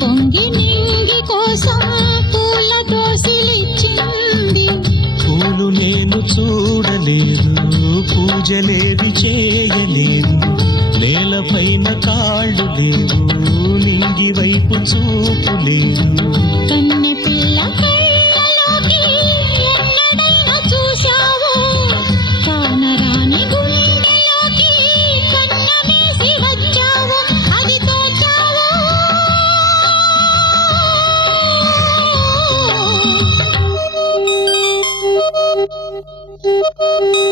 పొంగి నింగి కోసం పూల దోసిలిచ్చింది. పూలు నేను చూడలేదు పూజలేవి చేయలేదు. నేలపైన కాళ్ళు లేవు నింగి వైపు చూపు లేదు Música